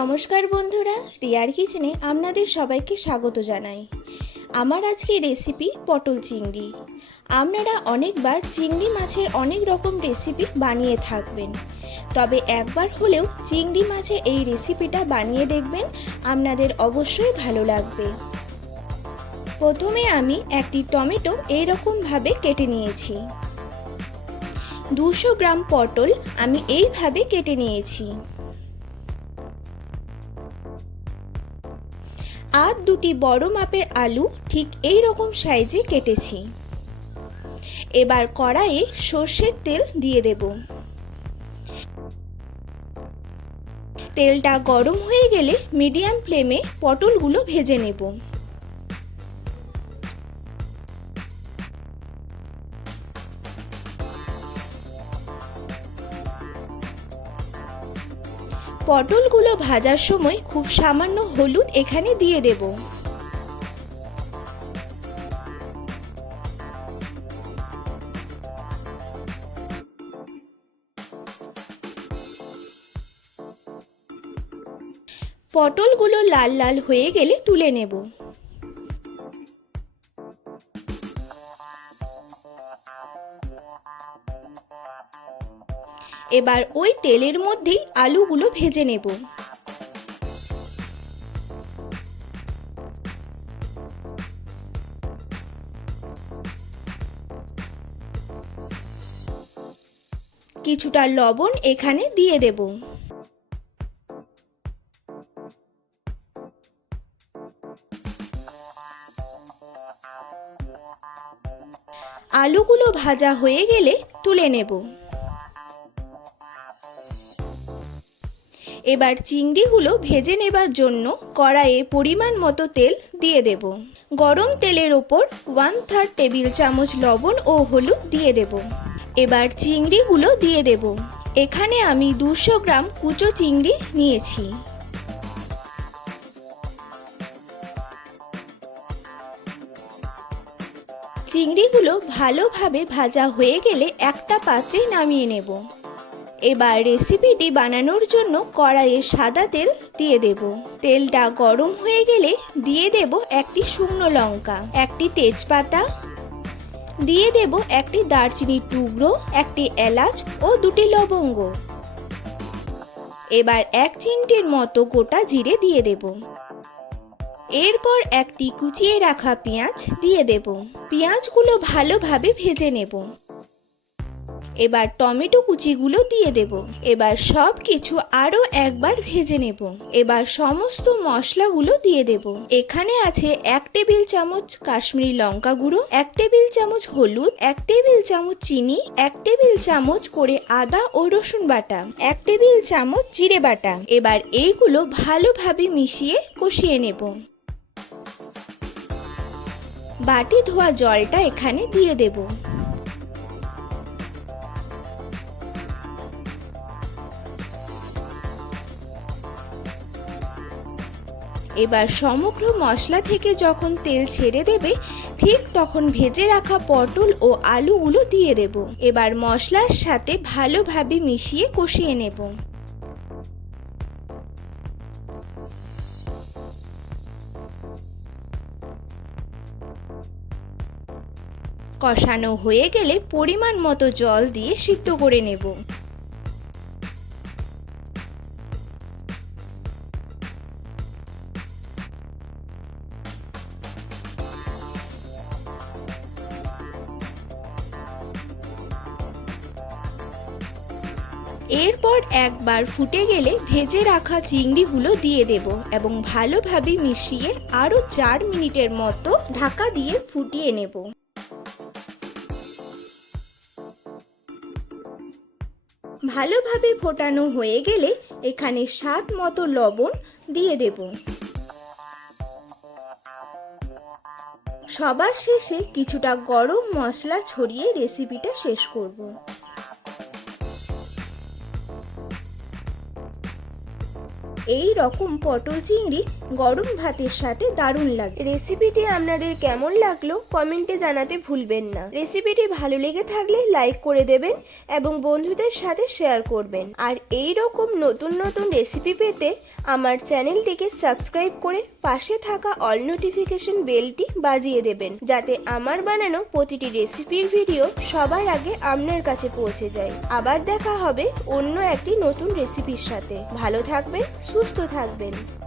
নমস্কার বন্ধুরা, রিয়ার কিচেনে আপনাদের সবাইকে স্বাগত জানাই। আমার আজকে রেসিপি পটল চিংড়ি। আপনারা অনেকবার চিংড়ি মাছের অনেক রকম রেসিপি বানিয়ে থাকবেন, তবে একবার হলেও চিংড়ি মাছের এই রেসিপিটা বানিয়ে দেখবেন, আপনাদের অবশ্যই ভালো লাগবে। প্রথমে আমি একটি টমেটো এইরকমভাবে কেটে নিয়েছি। 200 গ্রাম পটল আমি এইভাবে কেটে নিয়েছি। আর দুটি বড় মাপের আলু ঠিক এই রকম সাইজে কেটেছি। এবার কড়াইয়ে সর্ষের তেল দিয়ে দেব। তেলটা গরম হয়ে গেলে মিডিয়াম ফ্লেমে পটলগুলো ভেজে নেব। পটলগুলো ভাজার সময় খুব সামান্য হলুদ এখানে দিয়ে দেব। পটলগুলো লাল লাল হয়ে গেলে তুলে নেব। এবার ওই তেলের মধ্যেই আলুগুলো ভেজে নেব। কিছুটা লবণ এখানে দিয়ে দেব। আলুগুলো ভাজা হয়ে গেলে তুলে নেব। এবার চিংড়িগুলো ভেজে নেবার জন্য কড়াইয়ে পরিমাণ মতো তেল দিয়ে দেব। গরম তেলের ওপর 1/3 টেবিল চামচ লবণ ও হলুদ দিয়ে দেব। এবার চিংড়িগুলো দিয়ে দেব। এখানে আমি 200 গ্রাম কুচো চিংড়ি নিয়েছি। চিংড়িগুলো ভালোভাবে ভাজা হয়ে গেলে একটা পাত্রে নামিয়ে নেব। এবার রেসিপিটি বানানোর জন্য কড়াইয়ে সাদা তেল দিয়ে দেব। তেলটা গরম হয়ে গেলে দিয়ে দেব একটি শুকনো লঙ্কা, একটি তেজপাতা, দিয়ে দেব একটি দারচিনির টুকরো, একটি এলাচ ও দুটি লবঙ্গ। এবার 1 চিমটির মতো গোটা জিরে দিয়ে দেব। এরপর একটি কুচিয়ে রাখা পেঁয়াজ দিয়ে দেব। পেঁয়াজগুলো ভালোভাবে ভেজে নেব। এবার টমেটো কুচিগুলো দিয়ে দেব। এবার সব কিছু আরও একবার ভেজে নেব। এবার সমস্ত মশলাগুলো দিয়ে দেব। এখানে আছে 1 টেবিল চামচ কাশ্মীরি লঙ্কা গুঁড়ো, 1 টেবিল চামচ হলুদ, 1 টেবিল চামচ চিনি, 1 টেবিল চামচ করে আদা ও রসুন বাটা, 1 টেবিল চামচ জিরে বাটা। এবার এইগুলো ভালোভাবে মিশিয়ে কষিয়ে নেব। বাটি ধোয়া জলটা এখানে দিয়ে দেব। এবার সমগ্র মশলা থেকে যখন তেল ছেড়ে দেবে, ঠিক তখন ভেজে রাখা পটল ও আলুগুলো দিয়ে দেব। এবার মশলার সাথে ভালোভাবে মিশিয়ে কষিয়ে নেব। কষানো হয়ে গেলে পরিমাণ মতো জল দিয়ে সিদ্ধ করে নেব। এরপর একবার ফুটে গেলে ভেজে রাখা চিংড়িগুলো দিয়ে দেব এবং ভালোভাবে মিশিয়ে আরও 4 মিনিটের মতো ঢাকা দিয়ে ফুটিয়ে নেব। ভালোভাবে ফোটানো হয়ে গেলে এখানে স্বাদ মতো লবণ দিয়ে দেব। সবার শেষে কিছুটা গরম মশলা ছড়িয়ে রেসিপিটা শেষ করব। এই রকম পটল চিংড়ি গরম ভাতের সাথে দারুণ লাগে। রেসিপিটি আপনাদের কেমন লাগলো কমেন্টে জানাতে ভুলবেন না। রেসিপিটি ভালো লেগে থাকলে লাইক করে দেবেন এবং বন্ধুদের সাথে শেয়ার করবেন। আর এই রকম নতুন নতুন রেসিপি পেতে আমার চ্যানেলটিকে সাবস্ক্রাইব করে পাশে থাকা অল নোটিফিকেশন বেলটি বাজিয়ে দেবেন, যাতে আমার বানানো প্রতিটি রেসিপির ভিডিও সবার আগে আপনার কাছে পৌঁছে যায়। আবার দেখা হবে অন্য একটি নতুন রেসিপির সাথে। ভালো থাকবেন, সুস্থ থাকবেন।